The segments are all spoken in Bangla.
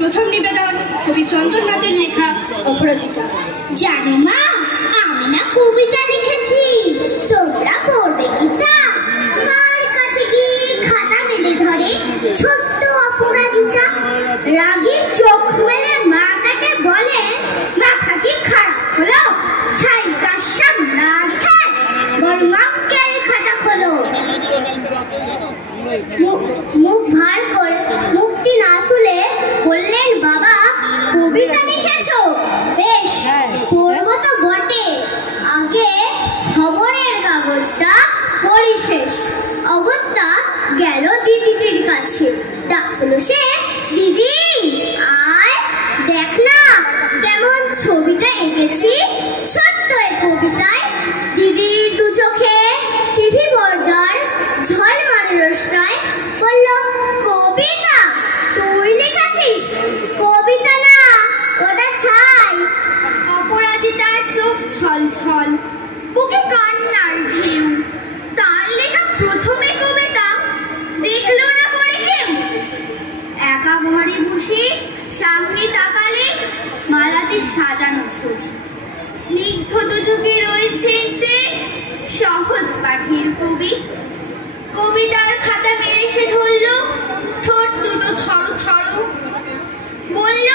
প্রথম নিবেদন কবি চন্দ্রনাথের লেখা অপরাজিতা। জানো মা, আমি না কবিতা লিখেছি, তোমরা পড়বে কি তা? মার কাছে গিয়ে খাতা মেলে ধরে ছোট্ট অপরাজিতা রাগে চোখ মেলে মা তাকে বলে, মাথা কি খারাপ হলো? ছাই কাশাম না লিখে বরং অঙ্কের খাতা খোলো। মুখ ভার করে মুক্তি না তুলে বললেন, বাবা কবিতা লিখেছো? বেশ, পড়বো তো বটে, আগে খবরের কাগজটা পড়ি শেষ। অগত্যা গেল দিদিটির কাছে, ডাকলো সে, দিদি আয় দেখ না কেমন ছবিটা এঁকেছি ছোট্ট এই কবিতায়। দিদির দু চোখে টিভি পর্দার ঝলমলে রোশনাই বলল, কবিতা? তুই লিখেছিস? কবিতা না, ওটা ছাই। অপরাজিতার চোখ ছলছল, বুকে কান্নার ঢেউ। তার লেখা প্রথমে কবিতা দেখলো না পড়ে কেউ। একা ঘরে বসে সামনে তাকালে মালাতে সাজানো ছবি। স্নিগ্ধ দুচোখে রয়েছেন যে সহজ পাঠের কবি। কবিতার খাতা মেরে সে ধরলো, ঠোঁট দুটো থরো থরো। বলল,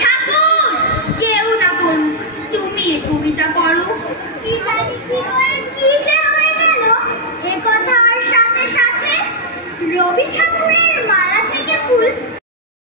ঠাকুর কেউ না পড়ুক, তুমি এ কবিতা পড়ো। কি জানি কি করে কি যে হয়ে গেল, এ কথার সাথে সাথে রবি